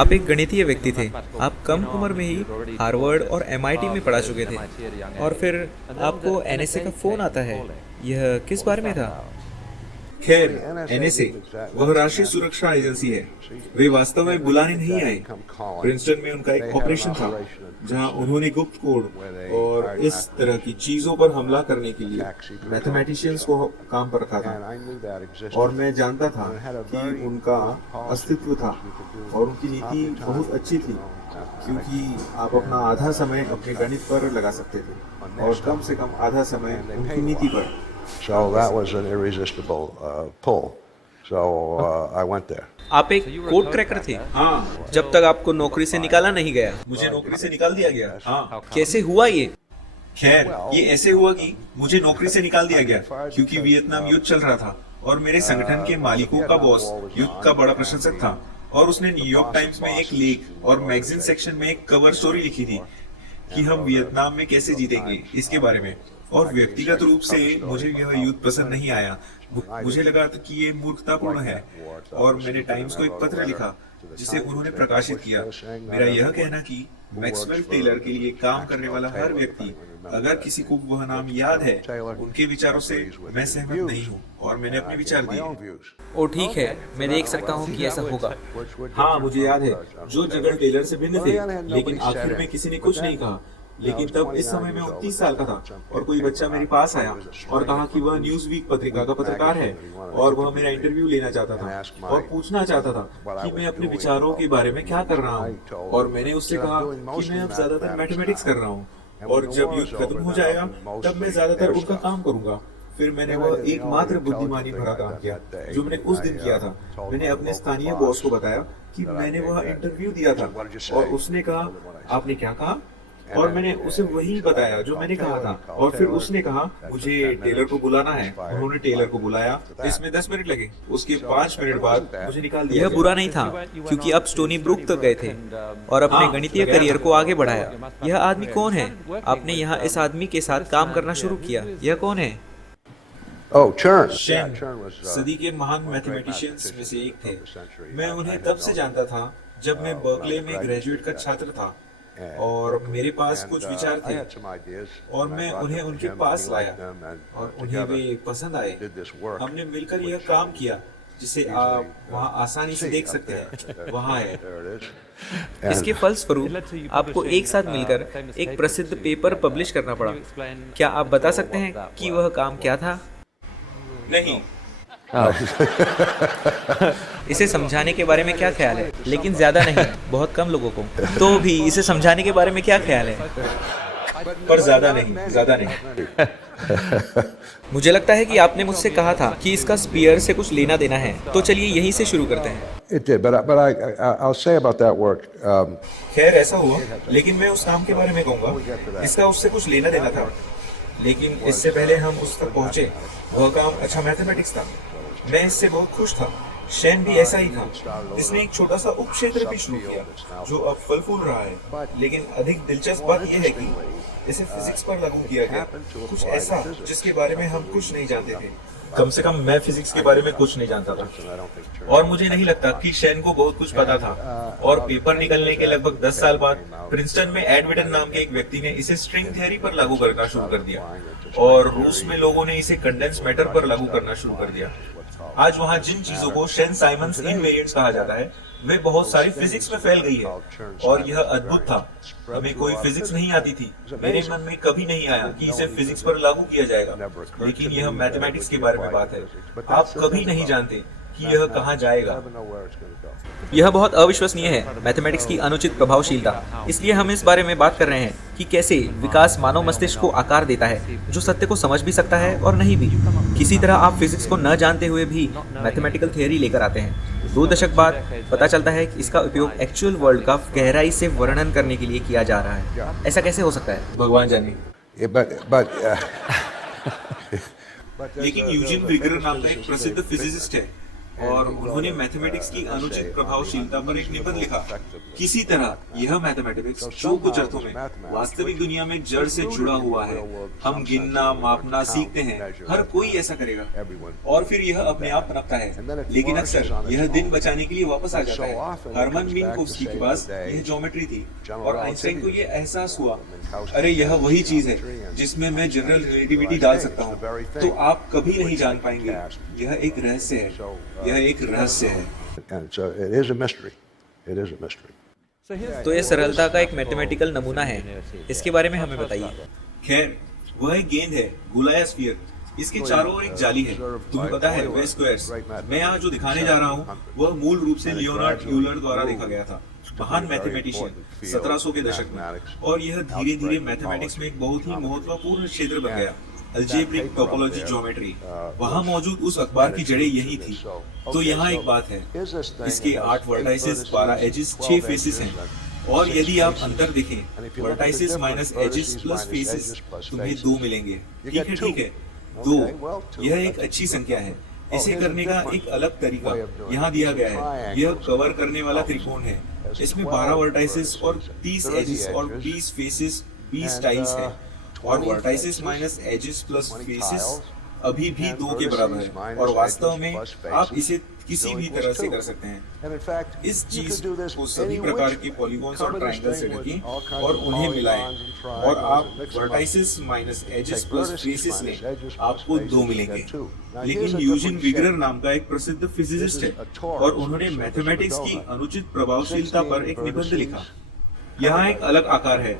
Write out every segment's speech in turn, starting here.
आप एक गणितीय व्यक्ति थे। आप कम उम्र में ही हार्वर्ड और एमआईटी में पढ़ा चुके थे और फिर आपको एनएसए का फ़ोन आता है। यह किस बारे में था? खैर, एनएसए वह राष्ट्रीय सुरक्षा एजेंसी है। वे वास्तव में बुलाने नहीं आए। प्रिंसटन में उनका एक ऑपरेशन था जहां उन्होंने गुप्त कोड और इस तरह की चीजों पर हमला करने के लिए मैथमेटिशियंस को काम पर रखा था। और मैं जानता था कि उनका अस्तित्व था और उनकी नीति बहुत अच्छी थी, क्योंकि आप अपना आधा समय अपने गणित पर लगा सकते थे और कम से कम आधा समय उनकी नीति पर। So that was an irresistible pull. So I went there. आप एक कोड क्रैकर थे। हाँ, जब तक आपको नौकरी से निकाला नहीं गया। मुझे नौकरी से निकाल दिया गया। हाँ, कैसे हुआ ये? खैर, ये ऐसे हुआ कि मुझे नौकरी से निकाल दिया गया क्योंकि वियतनाम युद्ध चल रहा था और मेरे संगठन के मालिकों का बॉस युद्ध का बड़ा प्रशंसक था और उसने न्यूयॉर्क टाइम्स में एक लेख और मैगजीन सेक्शन में एक कवर स्टोरी लिखी थी कि हम वियतनाम में कैसे जीतेंगे इसके बारे में। और व्यक्तिगत रूप से मुझे यह युद्ध पसंद नहीं आया। मुझे लगा था कि ये मूर्खतापूर्ण है और मैंने टाइम्स को एक पत्र लिखा जिसे उन्होंने प्रकाशित किया। मेरा यह कहना कि मैक्सवेल टेलर के लिए काम करने वाला हर व्यक्ति, अगर किसी को वह नाम याद है, उनके विचारों से मैं सहमत नहीं हूँ और मैंने अपने विचार दिए। ओ ठीक है, मैं देख सकता हूँ कि ऐसा होगा। हाँ, मुझे याद है जो जगह टेलर से भिन्न थे, लेकिन आखिर में किसी ने कुछ नहीं कहा। लेकिन तब इस समय मैं 29 साल का था और कोई बच्चा मेरे पास आया और कहा कि वह न्यूज वीक पत्रिका का पत्रकार है और वह मेरा इंटरव्यू लेना चाहता था और पूछना चाहता था कि मैं अपने विचारों के बारे में क्या कर रहा हूँ। और मैंने उससे कहा कि मैं अब ज्यादातर मैथमेटिक्स कर रहा हूँ और जब युद्ध खत्म हो जाएगा तब मैं ज्यादातर उनका काम करूंगा। फिर मैंने वह एकमात्र बुद्धिमानी भरा काम किया जो मैंने उस दिन किया था। मैंने अपने स्थानीय बॉस को बताया कि मैंने वह इंटरव्यू दिया था और उसने कहा, आपने क्या कहा? और मैंने उसे वही बताया जो मैंने कहा था और फिर उसने कहा मुझे टेलर को बुलाना है। उन्होंने टेलर को बुलाया। इसमें 10 मिनट लगे। उसके 5 मिनट बाद मुझे निकाल दिया। यह बुरा नहीं था क्योंकि आप स्टोनी ब्रुक तक गए थे और अपने गणितीय करियर को आगे बढ़ाया। यह आदमी कौन है? आपने यहाँ इस आदमी के साथ काम करना शुरू किया। यह कौन है? Oh, Chern. शेन सदी के महान मैथमेटिशियंस में से एक थे। मैं उन्हें तब से जानता था जब मैं बर्कले में ग्रेजुएट का छात्र था और मेरे पास कुछ विचार थे और मैं उन्हें उनके पास लाया और उन्हें वे पसंद आए। हमने मिलकर यह काम किया जिसे आप वहाँ आसानी से देख सकते हैं। वहाँ है। इसके फलस्वरूप आपको एक साथ मिलकर एक प्रसिद्ध पेपर पब्लिश करना पड़ा। क्या आप बता सकते हैं कि वह काम क्या था? नहीं, इसे समझाने के बारे में क्या ख्याल है? लेकिन ज्यादा नहीं, बहुत कम लोगों को। तो भी इसे समझाने के बारे में क्या ख्याल है? पर ज्यादा नहीं। मुझे लगता है कि आपने मुझसे कहा था कि इसका स्पीयर से कुछ लेना देना है, तो चलिए यहीं से शुरू करते हैं। It did, but I'll say about that work. खैर ऐसा हुआ, लेकिन मैं उस काम के बारे में कहूँगा। इसका उससे कुछ लेना देना था, लेकिन इससे पहले हम उस तक पहुँचे, वह काम अच्छा मैथमेटिक्स था। मैं इससे बहुत खुश था। शेन भी ऐसा ही था। इसने एक छोटा सा उपक्षेत्र भी शुरू किया जो अब फल फूल रहा है। लेकिन अधिक दिलचस्प बात यह है कि इसे फिजिक्स पर लागू किया गया, कुछ ऐसा जिसके बारे में हम कुछ नहीं जानते थे। कम से कम मैं फिजिक्स के बारे में कुछ नहीं जानता था और मुझे नहीं लगता कि शेन को बहुत कुछ पता था। और पेपर निकलने के लगभग 10 साल बाद प्रिंसटन में एड विटन नाम के एक व्यक्ति ने इसे स्ट्रिंग थ्योरी पर लागू करना शुरू कर दिया और रूस में लोगों ने इसे कंडेंस मैटर पर लागू करना शुरू कर दिया। आज वहाँ जिन चीजों को शेन साइमंस इनवेरिएंट्स कहा जाता है वे बहुत सारी फिजिक्स में फैल गई है और यह अद्भुत था। हमें कोई फिजिक्स नहीं आती थी। मेरे मन में कभी नहीं आया कि इसे फिजिक्स पर लागू किया जाएगा, लेकिन यह मैथमेटिक्स के बारे में बात है। आप कभी नहीं जानते कि यह कहाँ जाएगा। यह बहुत अविश्वसनीय है, मैथमेटिक्स की अनुचित प्रभावशीलता। इसलिए हम इस बारे में बात कर रहे हैं कि कैसे विकास मानव मस्तिष्क को आकार देता है, जो सत्य को समझ भी सकता है और नहीं भी। किसी तरह आप फिजिक्स को न जानते हुए भी मैथमेटिकल थियरी लेकर आते हैं। 2 दशक बाद पता चलता है कि इसका उपयोग एक्चुअल वर्ल्ड का गहराई से वर्णन करने के लिए किया जा रहा है। ऐसा कैसे हो सकता है? भगवान जाने। But लेकिन यूजिन विगर नाम का एक प्रसिद्ध फिजिसिस्ट है और उन्होंने मैथमेटिक्स की अनुचित प्रभावशीलता पर एक निबंध लिखा। किसी तरह यह मैथमेटिक्स जो कुछ अर्थों में वास्तविक दुनिया में जड़ से जुड़ा हुआ है, हम गिनना मापना सीखते हैं, हर कोई ऐसा करेगा और फिर यह अपने आप पनपता है। लेकिन अक्सर यह दिन बचाने के लिए वापस आ जाता है। हरमन मिन्कोव्स्की के पास यह ज्योमेट्री थी और आइंस्टाइन को यह एहसास हुआ, अरे यह वही चीज है जिसमें मैं जनरल रिलेटिविटी डाल सकता हूँ। तो आप कभी नहीं जान पाएंगे, यह एक रहस्य है, यह एक रहस्य है। And so it is a mystery. It is a mystery. तो ये सरलता का एक मैथमेटिकल नमूना है, इसके बारे में हमें बताइए। खैर, वह एक गेंद है, गोला या स्फीयर। इसके चारों ओर एक जाली है, तुम्हें पता है वे स्क्वायर्स। मैं यहाँ जो दिखाने जा रहा हूँ वह मूल रूप से लियोनार्ड यूलर द्वारा देखा गया था, महान मैथमेटिशियन 1700 के दशक में, और यह धीरे धीरे मैथमेटिक्स में एक बहुत ही महत्वपूर्ण क्षेत्र बन गया। अल्जेब्रिक टोपोलॉजी ज्योमेट्री, वहाँ मौजूद उस अखबार की जड़ें यही थी। तो यहाँ एक बात है, इसके 8 वर्टाइसेस, 12 एजेस, 6 फेसेस हैं, और यदि आप अंतर देखें, vertices minus edges plus faces, तुम्हें 2 मिलेंगे। ठीक है 2, यह एक अच्छी संख्या है। इसे करने का एक अलग तरीका यहाँ दिया गया है। यह कवर करने वाला त्रिकोण है, इसमें 12 वर्टाइसेस और 30 एजेस और 20 फेसेस, 20 टाइल्स हैं, और vertices minus edges plus faces अभी भी 2 के बराबर है, और वास्तव में आप इसे किसी भी तरह से कर सकते हैं। इस चीज को सभी प्रकार के पॉलीगॉन्स और ट्रायंगल से ढकें और उन्हें मिलाएं, और आप vertices minus edges plus faces लें, आपको 2 मिलेंगे। लेकिन यूजिन विग्रर नाम का एक प्रसिद्ध फिजिसिस्ट है, और उन्होंने मैथमेटिक्स की अनुचित प्रभावशीलता पर एक निबंध लिखा। यहाँ एक अलग आकार है,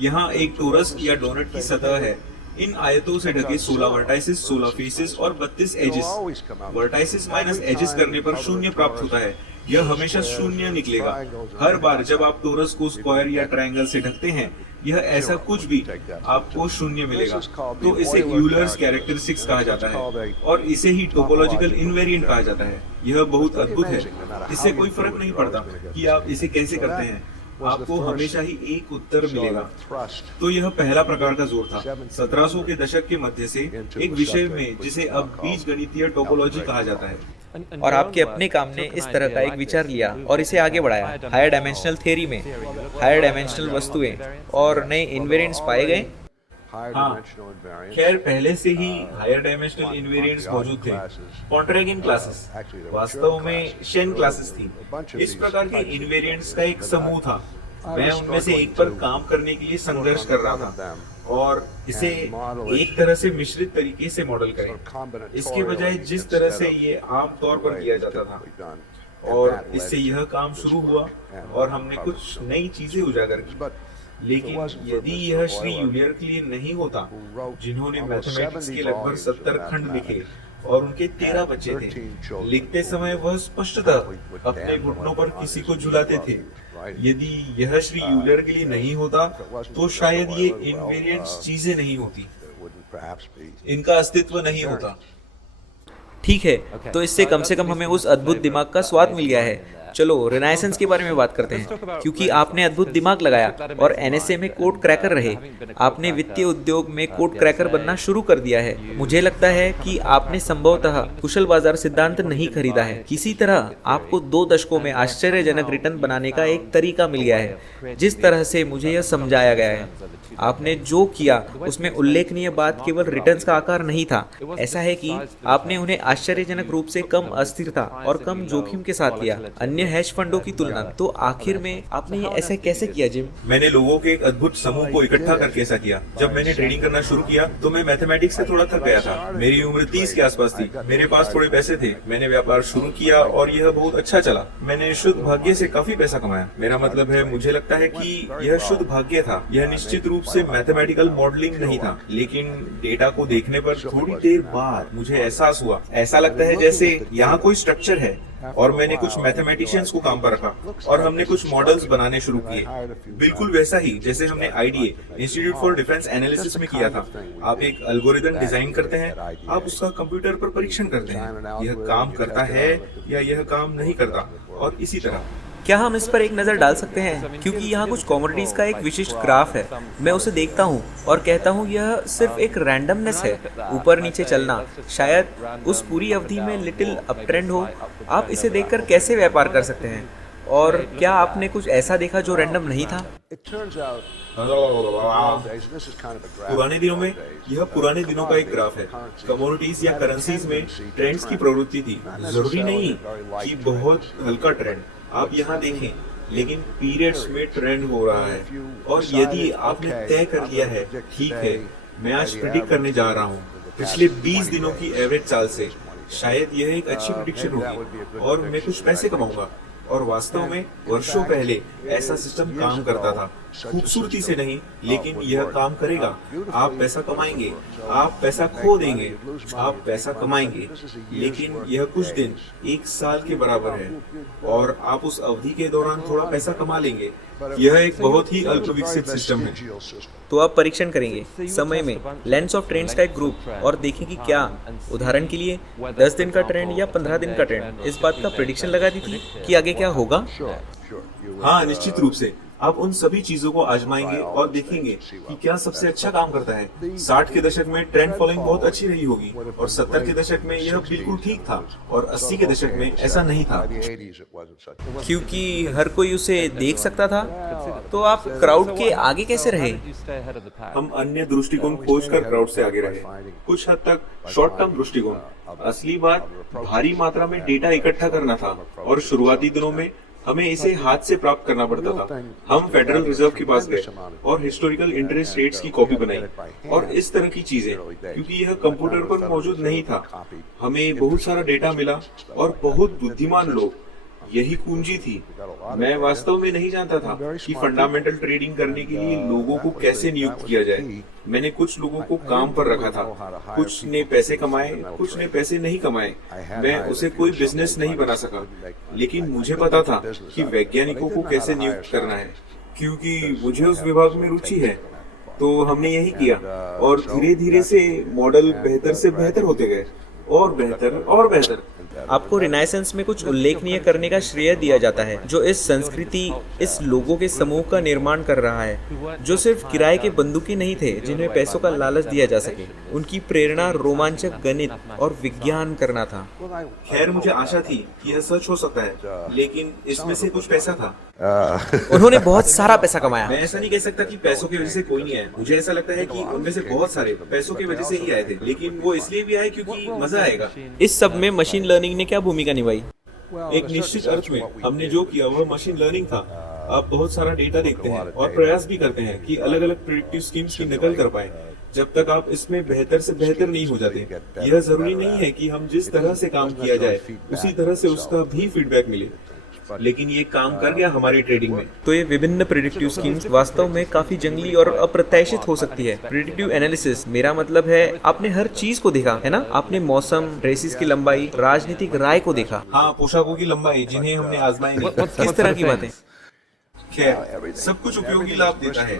यहाँ एक टोरस या डोनट की सतह है। इन आयतों से ढके 16 वर्टाइसेस, 16 फेसेस और 32 एजेस। वर्टाइसेस माइनस एजेस करने पर 0 प्राप्त होता है। यह हमेशा 0 निकलेगा। हर बार जब आप टोरस को स्क्वायर या ट्रायंगल से ढकते हैं, यह ऐसा कुछ भी, आपको 0 मिलेगा। तो इसे यूलर्स कैरेक्टरिस्टिक्स कहा जाता है, और इसे ही टोपोलॉजिकल इनवेरिएंट कहा जाता है। यह बहुत अद्भुत है। इससे कोई फर्क नहीं पड़ता कि आप इसे कैसे करते हैं, आपको हमेशा ही एक उत्तर मिलेगा। तो यह पहला प्रकार का जोर था, 1700 के दशक के मध्य से, एक विषय में जिसे अब बीजगणितीय टोपोलॉजी कहा जाता है। और आपके अपने काम ने इस तरह का एक विचार लिया और इसे आगे बढ़ाया। हायर डायमेंशनल थ्योरी में हायर डायमेंशनल वस्तुएं और नए इन्वेरिएंट्स पाए गए। हाँ, खैर पहले से ही हायर डायमेंशनल इनवेरिएंट्स मौजूद थे। कॉन्ट्रैगिन क्लासेस वास्तव में शेन क्लासेस थी। इस प्रकार के इनवेरिएंट्स का एक समूह था। मैं उनमें से एक पर काम करने के लिए संघर्ष कर रहा था, और इसे एक तरह से मिश्रित तरीके से मॉडल करें, इसके बजाय जिस तरह से ये आम तौर पर किया जाता था। और इससे यह काम शुरू हुआ और हमने कुछ नई चीजें उजागर की। लेकिन यदि यह श्री यूलियर के लिए नहीं होता, जिन्होंने मैथमेटिक्स के लगभग 70 खंड लिखे और उनके 13 बच्चे थे, लिखते समय वह स्पष्टतः अपने घुटनों पर किसी को झुलाते थे। यदि यह श्री यूलियर के लिए नहीं होता, तो शायद ये इनवेरिएंट्स चीजें नहीं होती, इनका अस्तित्व नहीं होता। ठीक है, तो इससे कम से कम हमें उस अद्भुत दिमाग का स्वाद मिल गया है। चलो रेनाइसेंस के बारे में बात करते हैं, क्योंकि आपने अद्भुत दिमाग लगाया और एनएसए में कोड क्रैकर रहे। आपने वित्तीय उद्योग में कोड क्रैकर बनना शुरू कर दिया है। मुझे लगता है कि आपने संभवतः कुशल बाजार सिद्धांत नहीं खरीदा है। किसी तरह आपको 2 दशकों में आश्चर्यजनक रिटर्न बनाने का एक तरीका मिल गया है। जिस तरह से मुझे यह समझाया गया है, आपने जो किया उसमें उल्लेखनीय बात केवल रिटर्न्स का आकार नहीं था। ऐसा है कि आपने उन्हें आश्चर्यजनक रूप से कम अस्थिरता और कम जोखिम के साथ लिया अन्य हैश फंडों की तुलना। तो आखिर में आपने ये ऐसा कैसे किया जिम? मैंने लोगों के एक अद्भुत समूह को इकट्ठा करके ऐसा किया। जब मैंने ट्रेडिंग करना शुरू किया तो मैं मैथमेटिक्स से थोड़ा थक गया था। मेरी उम्र 30 के आसपास थी, मेरे पास थोड़े पैसे थे। मैंने व्यापार शुरू किया और यह बहुत अच्छा चला। मैंने शुद्ध भाग्य से काफी पैसा कमाया। मेरा मतलब है, मुझे लगता है कि यह शुद्ध भाग्य था। यह निश्चित रूप से मैथमेटिकल मॉडलिंग नहीं था, लेकिन डेटा को देखने पर थोड़ी देर बाद मुझे एहसास हुआ, ऐसा लगता है जैसे यहाँ कोई स्ट्रक्चर है। और मैंने कुछ मैथमेटिशियंस को काम पर रखा और हमने कुछ मॉडल्स बनाने शुरू किए, बिल्कुल वैसा ही जैसे हमने IDA institute for defence analysis में किया था। आप एक एल्गोरिदम डिजाइन करते हैं, आप उसका कंप्यूटर पर परीक्षण करते हैं, यह काम करता है या यह काम नहीं करता, और इसी तरह। क्या हम इस पर एक नज़र डाल सकते हैं, क्योंकि यहाँ कुछ कमोडिटीज़ का एक विशिष्ट ग्राफ है। मैं उसे देखता हूँ और कहता हूँ यह सिर्फ एक रैंडमनेस है, ऊपर नीचे चलना। शायद उस पूरी अवधि में लिटिल अप ट्रेंड हो। आप इसे देखकर कैसे व्यापार कर सकते हैं? और क्या आपने कुछ ऐसा देखा जो रैंडम नहीं था? पुराने दिनों में यह पुराने दिनों का एक ग्राफ है। कमोडिटीज या करेंसीज में ट्रेंड्स की प्रवृत्ति थी। जरूरी नहीं कि बहुत हल्का ट्रेंड आप यहाँ देखें, लेकिन पीरियड्स में ट्रेंड हो रहा है। और यदि आपने तय कर लिया है, ठीक है, मैं आज प्रिडिक्ट करने जा रहा हूँ पिछले 20 दिनों की एवरेज चाल से, शायद यह एक अच्छी प्रिडिक्शन होगी और मैं कुछ पैसे कमाऊंगा। और वास्तव में वर्षों पहले ऐसा सिस्टम काम करता था, खूबसूरती से नहीं, लेकिन यह काम करेगा। आप पैसा कमाएंगे, आप पैसा खो देंगे, आप पैसा कमाएंगे, लेकिन यह कुछ दिन, एक साल के बराबर है, और आप उस अवधि के दौरान थोड़ा पैसा कमा लेंगे। यह एक बहुत ही अल्प विकसित सिस्टम है। तो आप परीक्षण करेंगे समय में लेंस ऑफ ट्रेंड्स का एक ग्रुप और देखें कि क्या, उदाहरण के लिए 10 दिन का ट्रेंड या 15 दिन का ट्रेंड इस बात का प्रेडिक्शन लगाती थी कि आगे क्या होगा। हाँ, निश्चित रूप से आप उन सभी चीजों को आजमाएंगे और देखेंगे कि क्या सबसे अच्छा काम करता है। 60 के दशक में ट्रेंड फॉलोइंग बहुत अच्छी रही होगी, और 70 के दशक में यह बिल्कुल ठीक था, और 80 के दशक में ऐसा नहीं था। क्योंकि हर कोई उसे देख सकता था। तो आप क्राउड के आगे कैसे रहे? हम अन्य दृष्टिकोण खोजकर क्राउड से आगे रहे, कुछ हद तक शॉर्ट टर्म दृष्टिकोण। असली बात भारी मात्रा में डेटा इकट्ठा करना था, और शुरुआती दिनों में हमें इसे हाथ से प्राप्त करना पड़ता था। हम फेडरल रिजर्व के पास गए और हिस्टोरिकल इंटरेस्ट रेट्स की कॉपी बनाई और इस तरह की चीजें, क्योंकि यह कंप्यूटर पर मौजूद नहीं था। हमें बहुत सारा डेटा मिला और बहुत बुद्धिमान लोग, यही कुंजी थी। मैं वास्तव में नहीं जानता था कि फंडामेंटल ट्रेडिंग करने के लिए लोगों को कैसे नियुक्त किया जाए। मैंने कुछ लोगों को काम पर रखा था, कुछ ने पैसे कमाए, कुछ ने पैसे नहीं कमाए। मैं उसे कोई बिजनेस नहीं बना सका, लेकिन मुझे पता था कि वैज्ञानिकों को कैसे नियुक्त करना है, क्योंकि मुझे उस विभाग में रुचि है। तो हमने यही किया, और धीरे धीरे से मॉडल बेहतर से बेहतर होते गए, और बेहतर और बेहतर। आपको रिनाइसेंस में कुछ उल्लेखनीय करने का श्रेय दिया जाता है, जो इस संस्कृति, इस लोगों के समूह का निर्माण कर रहा है, जो सिर्फ किराए के बंदूकी नहीं थे जिन्हें पैसों का लालच दिया जा सके। उनकी प्रेरणा रोमांचक गणित और विज्ञान करना था। खैर, मुझे आशा थी कि यह सच हो सकता है, लेकिन इसमें से कुछ पैसा था। उन्होंने बहुत सारा पैसा कमाया। मैं ऐसा नहीं कह सकता कि पैसों की वजह से कोई नहीं आया। मुझे ऐसा लगता है कि उनमें से बहुत सारे पैसों की वजह से ही आए थे, लेकिन वो इसलिए भी आए क्योंकि मजा आएगा। इस सब में मशीन लर्निंग ने क्या भूमिका निभाई? एक निश्चित अर्थ में हमने जो किया वह मशीन लर्निंग था। आप बहुत सारा डेटा देखते हैं और प्रयास भी करते हैं कि अलग अलग प्रेडिक्टिव स्कीम्स की नकल कर पाएं, जब तक आप इसमें बेहतर से बेहतर नहीं हो जाते। यह जरूरी नहीं है कि हम जिस तरह से काम किया जाए उसी तरह से उसका भी फीडबैक मिले, लेकिन ये काम कर गया हमारी ट्रेडिंग में। तो ये विभिन्न प्रेडिक्टिव स्कीम्स वास्तव में काफी जंगली और अप्रत्याशित हो सकती है। प्रेडिक्टिव एनालिसिस, मेरा मतलब है आपने हर चीज को देखा है ना? आपने मौसम, ड्रेसेस की लंबाई, राजनीतिक राय को देखा। हाँ, पोशाकों की लंबाई जिन्हें हमने आजमाई नहीं। किस तरह की बातें? खैर, सब कुछ उपयोगी लाभ देता है,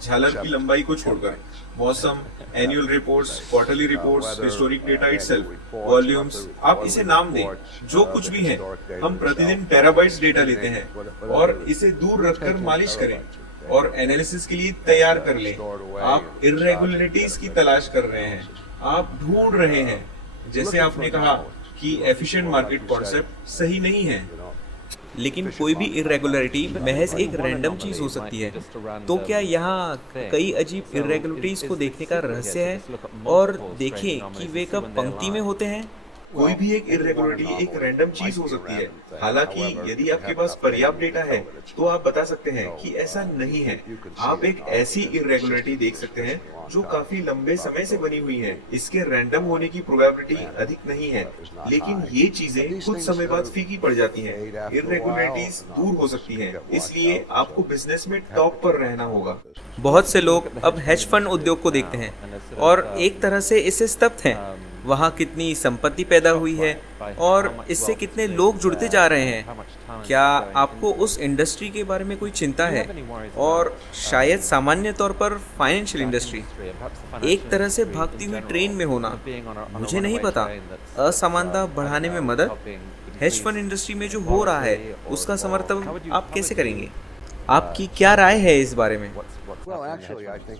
झालर की लंबाई को छोड़कर। मौसम, annual reports, quarterly reports, historic data itself, volumes, आप इसे नाम दें, जो कुछ भी है। हम प्रतिदिन टेराबाइट्स डेटा लेते हैं और इसे दूर रखकर मालिश करें और एनालिसिस के लिए तैयार कर लें। आप इर्रेगुलरिटीज की तलाश कर रहे हैं, आप ढूंढ रहे हैं। जैसे आपने कहा कि एफिशिएंट मार्केट कॉन्सेप्ट सही नहीं है, लेकिन कोई भी इरेगुलरिटी महज एक रैंडम चीज हो सकती है। तो क्या यहाँ कई अजीब इरेगुलरिटीज को देखने का रहस्य है? और देखें कि वे कब पंक्ति में होते हैं। कोई भी एक इरेगुलरिटी एक रैंडम चीज हो सकती है। हालांकि यदि आपके पास पर्याप्त डेटा है तो आप बता सकते हैं कि ऐसा नहीं है। आप एक ऐसी इरेगुलरिटी देख सकते हैं जो काफी लंबे समय से बनी हुई है। इसके रैंडम होने की प्रोबेबिलिटी अधिक नहीं है, लेकिन ये चीजें कुछ समय बाद फीकी पड़ जाती हैं। इरेगुलरिटीज दूर हो सकती हैं, इसलिए आपको बिजनेस में टॉप पर रहना होगा। बहुत से लोग अब हेज फंड उद्योग को देखते हैं और एक तरह से इससे स्तब्ध हैं। वहाँ कितनी संपत्ति पैदा हुई है और इससे कितने लोग जुड़ते जा रहे हैं। क्या आपको उस इंडस्ट्री के बारे में कोई चिंता है? और शायद सामान्य तौर पर फाइनेंशियल इंडस्ट्री, एक तरह से भागती हुई ट्रेन में होना, मुझे नहीं पता, असमानता बढ़ाने में मदद हेज फंड इंडस्ट्री में जो हो रहा है उसका समर्थन आप कैसे करेंगे? आपकी क्या राय है इस बारे में?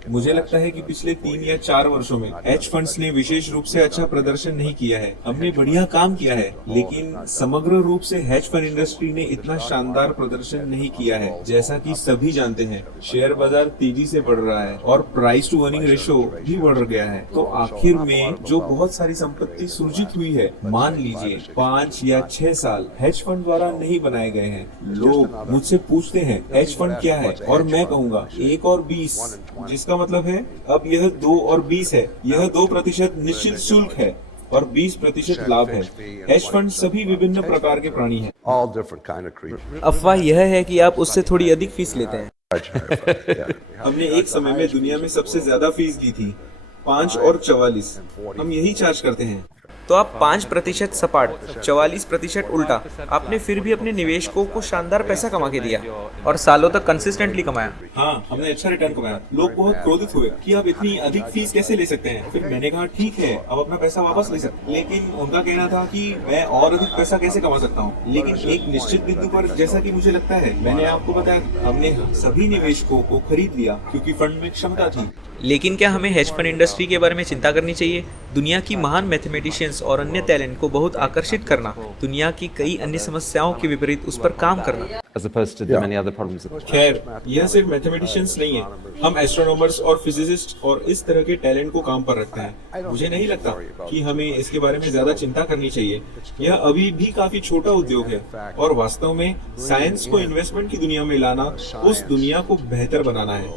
मुझे लगता है कि पिछले 3 या 4 वर्षों में हेज फंड्स ने विशेष रूप से अच्छा प्रदर्शन नहीं किया है। हमने बढ़िया काम किया है, लेकिन समग्र रूप से हेज फंड इंडस्ट्री ने इतना शानदार प्रदर्शन नहीं किया है। जैसा कि सभी जानते हैं, शेयर बाजार तेजी से बढ़ रहा है और प्राइस टू अर्निंग रेशो भी बढ़ गया है। तो आखिर में जो बहुत सारी संपत्ति सृजित हुई है, मान लीजिए 5 या 6 साल हेज फंड द्वारा नहीं बनाए गए हैं। लोग मुझसे पूछते हैं हेज फंड क्या है, और मैं कहूँगा 1 और 20, जिसका मतलब है अब यह 2 और 20 है। यह 2% निश्चित शुल्क है और 20% लाभ है। हेज फंड सभी विभिन्न प्रकार के प्राणी हैं। All different kind of creatures. अफवाह यह है कि आप उससे थोड़ी अधिक फीस लेते हैं। Yeah. हमने एक समय में दुनिया में सबसे ज्यादा फीस ली थी, 5 और 44। हम यही चार्ज करते हैं। तो आप 5% सपाट, 44% उल्टा। आपने फिर भी अपने निवेशकों को शानदार पैसा कमा के दिया और सालों तक कंसिस्टेंटली कमाया। हाँ, हमने अच्छा रिटर्न कमाया। लोग बहुत क्रोधित हुए कि आप इतनी अधिक फीस कैसे ले सकते हैं। फिर मैंने कहा ठीक है, अब अपना पैसा वापस ले सकते हैं। लेकिन उनका कहना था कि मैं और अधिक पैसा कैसे कमा सकता हूँ। लेकिन एक निश्चित बिंदु पर, जैसा कि मुझे लगता है, मैंने आपको बताया, हमने सभी निवेशकों को खरीद लिया क्योंकि फंड में क्षमता थी। लेकिन क्या हमें हेज फंड इंडस्ट्री के बारे में चिंता करनी चाहिए? दुनिया की महान मैथमेटिशियंस और अन्य टैलेंट को बहुत आकर्षित करना, दुनिया की कई अन्य समस्याओं के विपरीत उस पर काम करना। as opposed to the many other problems. खैर, यह सिर्फ मैथमेटिशियंस नहीं है। हम एस्ट्रोनॉमर्स और फिजिसिस्ट और इस तरह के टैलेंट को काम पर रखते हैं। मुझे नहीं लगता कि हमें इसके बारे में ज्यादा चिंता करनी चाहिए। यह अभी भी काफी छोटा उद्योग है और वास्तव में साइंस को इन्वेस्टमेंट की दुनिया में लाना, उस दुनिया को बेहतर बनाना है।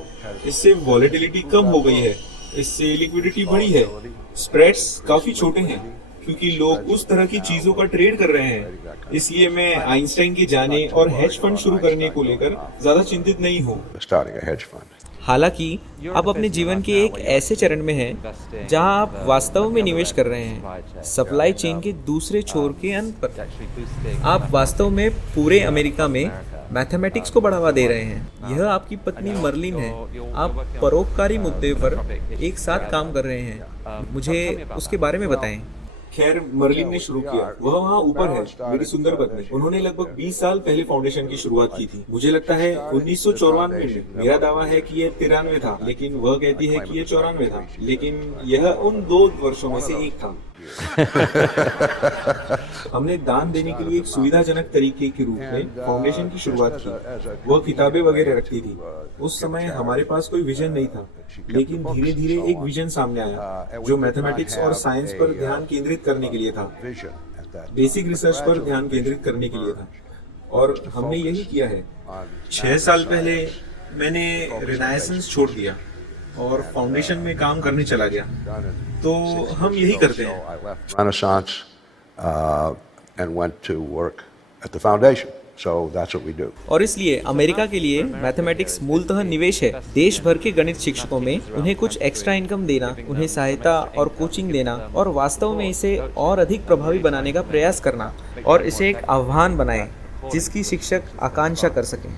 इससे वॉलेटिलिटी कम हो गई है, इससे लिक्विडिटी बढ़ी है, स्प्रेड्स काफी छोटे हैं क्योंकि लोग उस तरह की चीजों का ट्रेड कर रहे हैं। इसलिए मैं आइंस्टाइन के जाने और हेज फंड शुरू करने को लेकर ज्यादा चिंतित नहीं हूँ। Starting a hedge fund. हालांकि आप अपने जीवन के एक ऐसे चरण में हैं जहां आप वास्तव में निवेश कर रहे हैं, सप्लाई चेन के दूसरे छोर के अंत पर। आप वास्तव में पूरे अमेरिका में मैथमेटिक्स को बढ़ावा दे रहे हैं। यह आपकी पत्नी मर्लिन है। आप परोपकारी मुद्दे पर एक साथ काम कर रहे हैं। मुझे उसके बारे में बताएं। खैर, मर्लिन ने शुरू किया, वह वहाँ ऊपर है, मेरी सुंदर पत्नी। उन्होंने लगभग 20 साल पहले फाउंडेशन की शुरुआत की थी। मुझे लगता है 1994 में। मेरा दावा है कि यह 93 था, लेकिन वह कहती है कि यह 94 था। लेकिन यह उन 2 वर्षों में से एक था। हमने दान देने के लिए एक सुविधाजनक तरीके के रूप में फाउंडेशन की शुरुआत की। वह किताबें वगैरह रखती थी। उस समय हमारे पास कोई विजन नहीं था, लेकिन धीरे धीरे एक विजन सामने आया जो मैथमेटिक्स और साइंस पर ध्यान केंद्रित करने के लिए था, बेसिक रिसर्च पर ध्यान केंद्रित करने के लिए था, और हमने यही किया है। 6 साल पहले मैंने रिनायसेंस छोड़ दिया और फाउंडेशन में काम करने चला गया। तो हम यही करते हैं। I left Renaissance and went to work at the foundation. So that's what we do. और इसलिए अमेरिका के लिए मैथमेटिक्स मूलतः निवेश है। देश भर के गणित शिक्षकों में उन्हें कुछ एक्स्ट्रा इनकम देना, उन्हें सहायता और कोचिंग देना, और वास्तव में इसे और अधिक प्रभावी बनाने का प्रयास करना, और इसे एक आह्वान बनाएं जिसकी शिक्षक आकांक्षा कर सकें।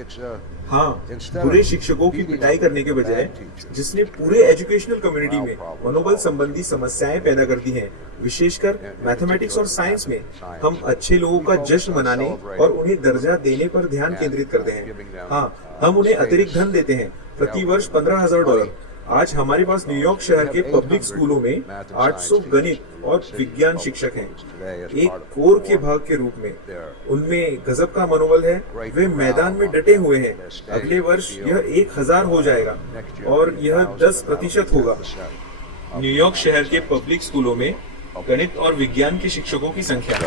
It's हाँ, बुरे शिक्षकों की पिटाई करने के बजाय, जिसने पूरे एजुकेशनल कम्युनिटी में मनोबल संबंधी समस्याएं पैदा कर दी हैं, विशेषकर मैथमेटिक्स और साइंस में, हम अच्छे लोगों का जश्न मनाने और उन्हें दर्जा देने पर ध्यान केंद्रित करते हैं। हाँ, हम उन्हें अतिरिक्त धन देते हैं, प्रति वर्ष $15,000। आज हमारे पास न्यूयॉर्क शहर के पब्लिक स्कूलों में 800 गणित और विज्ञान शिक्षक हैं। एक कोर के भाग के रूप में उनमें गजब का मनोबल है। वे मैदान में डटे हुए हैं। अगले वर्ष यह 1000 हो जाएगा और यह 10% होगा। न्यूयॉर्क शहर के पब्लिक स्कूलों में गणित और विज्ञान के शिक्षकों की संख्या।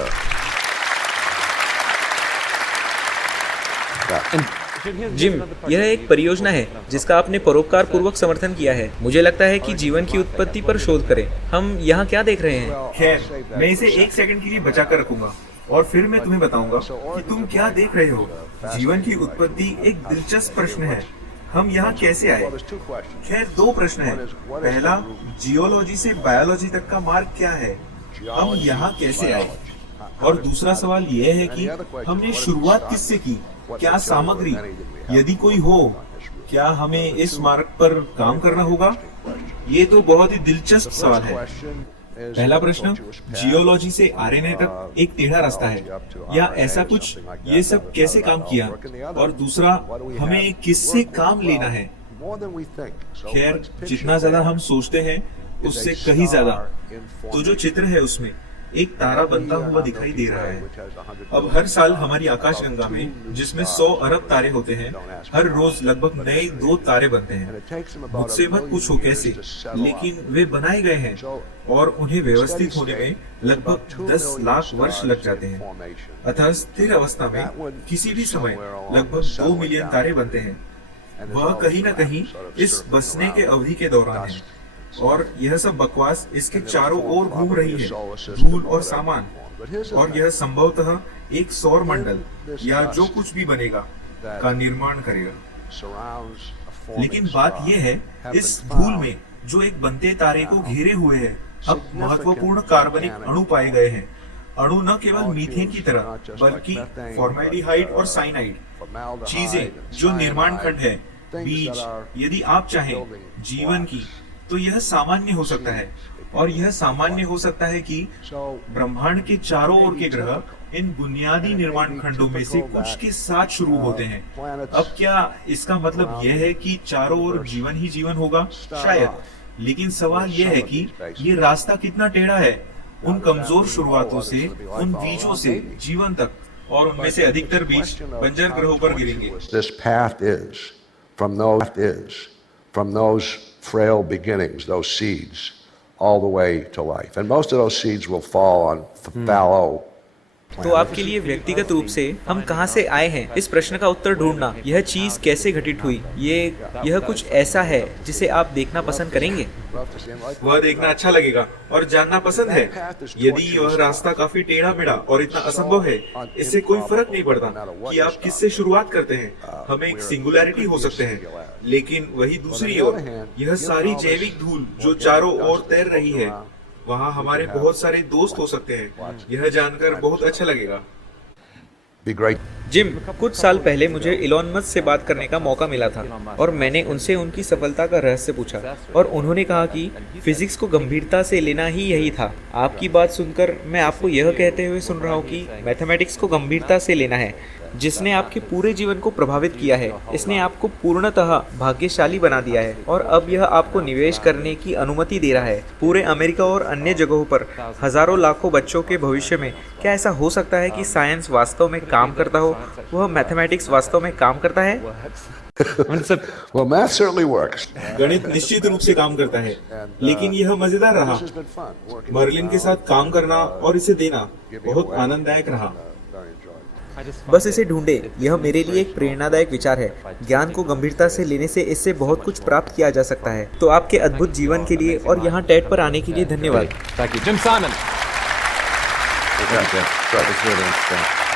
जिम, यह एक परियोजना है जिसका आपने परोपकार पूर्वक समर्थन किया है। मुझे लगता है कि जीवन की उत्पत्ति पर शोध करें। हम यहाँ क्या देख रहे हैं? खैर, मैं इसे 1 सेकंड के लिए बचा कर रखूंगा और फिर मैं तुम्हें बताऊंगा कि तुम क्या देख रहे हो। जीवन की उत्पत्ति एक दिलचस्प प्रश्न है। हम यहाँ कैसे आए? खैर, 2 प्रश्न हैं। पहला, जियोलॉजी से बायोलॉजी तक का मार्ग क्या है? हम यहाँ कैसे आए? और दूसरा सवाल यह है कि हमने शुरुआत किससे की? क्या सामग्री, यदि कोई हो, क्या हमें इस मार्ग पर काम करना होगा? ये तो बहुत ही दिलचस्प सवाल है। पहला प्रश्न, जियोलॉजी से आरएनए तक एक टेढ़ा रास्ता है या ऐसा कुछ, ये सब कैसे काम किया? और दूसरा, हमें किससे काम लेना है? खैर, जितना ज्यादा हम सोचते हैं उससे कहीं ज्यादा। तो जो चित्र है उसमें एक तारा बनता हुआ दिखाई दे रहा है। अब हर साल हमारी आकाशगंगा में, जिसमें 100 अरब तारे होते हैं, हर रोज लगभग नए 2 तारे बनते हैं। मुझसे मत पूछो कैसे, लेकिन वे बनाए गए हैं और उन्हें व्यवस्थित होने में लगभग 10 लाख वर्ष लग जाते हैं। अतः स्थिर अवस्था में किसी भी समय लगभग 2 मिलियन तारे बनते हैं। वह कहीं न कहीं इस बसने के अवधि के दौरान है, और यह सब बकवास इसके चारों ओर घूम रही है, धूल और सामान। और यह संभवतः एक सौर मंडल या जो कुछ भी बनेगा का निर्माण करेगा। लेकिन बात यह है, इस धूल में जो एक बनते तारे को घेरे हुए है, अब महत्वपूर्ण कार्बनिक अणु पाए गए हैं। अणु न केवल मीथेन की तरह, बल्कि फॉर्मेल्डिहाइड और साइनाइड, चीजें जो निर्माण खंड है, बीज, यदि आप चाहें जीवन की, तो यह सामान्य हो सकता है। और यह सामान्य हो सकता है कि ब्रह्मांड के चारों ओर के ग्रह इन बुनियादी निर्माण खंडों में से कुछ के साथ शुरू होते हैं। अब क्या इसका मतलब यह है कि चारों ओर जीवन ही जीवन होगा? शायद। लेकिन सवाल यह है कि ये रास्ता कितना टेढ़ा है, उन कमजोर शुरुआतों से, उन बीजों से जीवन तक, और उनमें से अधिकतर बीज बंजर ग्रहों पर गिरेंगे। This path is from those frail beginnings, those seeds, all the way to life. And most of those seeds will fall on fallow. तो आपके लिए व्यक्तिगत रूप से हम कहां से आए हैं, इस प्रश्न का उत्तर ढूंढना, यह चीज कैसे घटित हुई, यह कुछ ऐसा है जिसे आप देखना पसंद करेंगे। वह देखना अच्छा लगेगा और जानना पसंद है। यदि वह रास्ता काफी टेढ़ा मेढ़ा और इतना असंभव है, इससे कोई फर्क नहीं पड़ता कि आप किससे शुरुआत करते हैं। हम एक सिंगुलैरिटी हो सकते हैं, लेकिन वही दूसरी ओर यह सारी जैविक धूल जो चारों ओर तैर रही है, वहाँ हमारे बहुत सारे दोस्त हो सकते हैं। यह जानकर बहुत अच्छा लगेगा। जिम, कुछ साल पहले मुझे इलॉन मस्क से बात करने का मौका मिला था और मैंने उनसे उनकी सफलता का रहस्य पूछा, और उन्होंने कहा कि फिजिक्स को गंभीरता से लेना ही यही था। आपकी बात सुनकर मैं आपको यह कहते हुए सुन रहा हूँ कि मैथमेटिक्स को गंभीरता से लेना है, जिसने आपके पूरे जीवन को प्रभावित किया है। इसने आपको पूर्णतः भाग्यशाली बना दिया है, और अब यह आपको निवेश करने की अनुमति दे रहा है पूरे अमेरिका और अन्य जगहों पर हजारों लाखों बच्चों के भविष्य में। क्या ऐसा हो सकता है कि साइंस वास्तव में काम करता हो, वह मैथमेटिक्स वास्तव में काम करता है? Well, math certainly works. गणित निश्चित रूप से काम करता है, लेकिन यह मजेदार रहा। मर्लिन के साथ काम करना और इसे देना बहुत आनंददायक रहा। बस इसे ढूंढे, यह मेरे लिए एक प्रेरणादायक विचार है। ज्ञान को गंभीरता से लेने से इससे बहुत कुछ प्राप्त किया जा सकता है। तो आपके अद्भुत जीवन के लिए और यहाँ टेड पर आने के लिए धन्यवाद। Thank you. Jim Simon. Thank you. That was really interesting.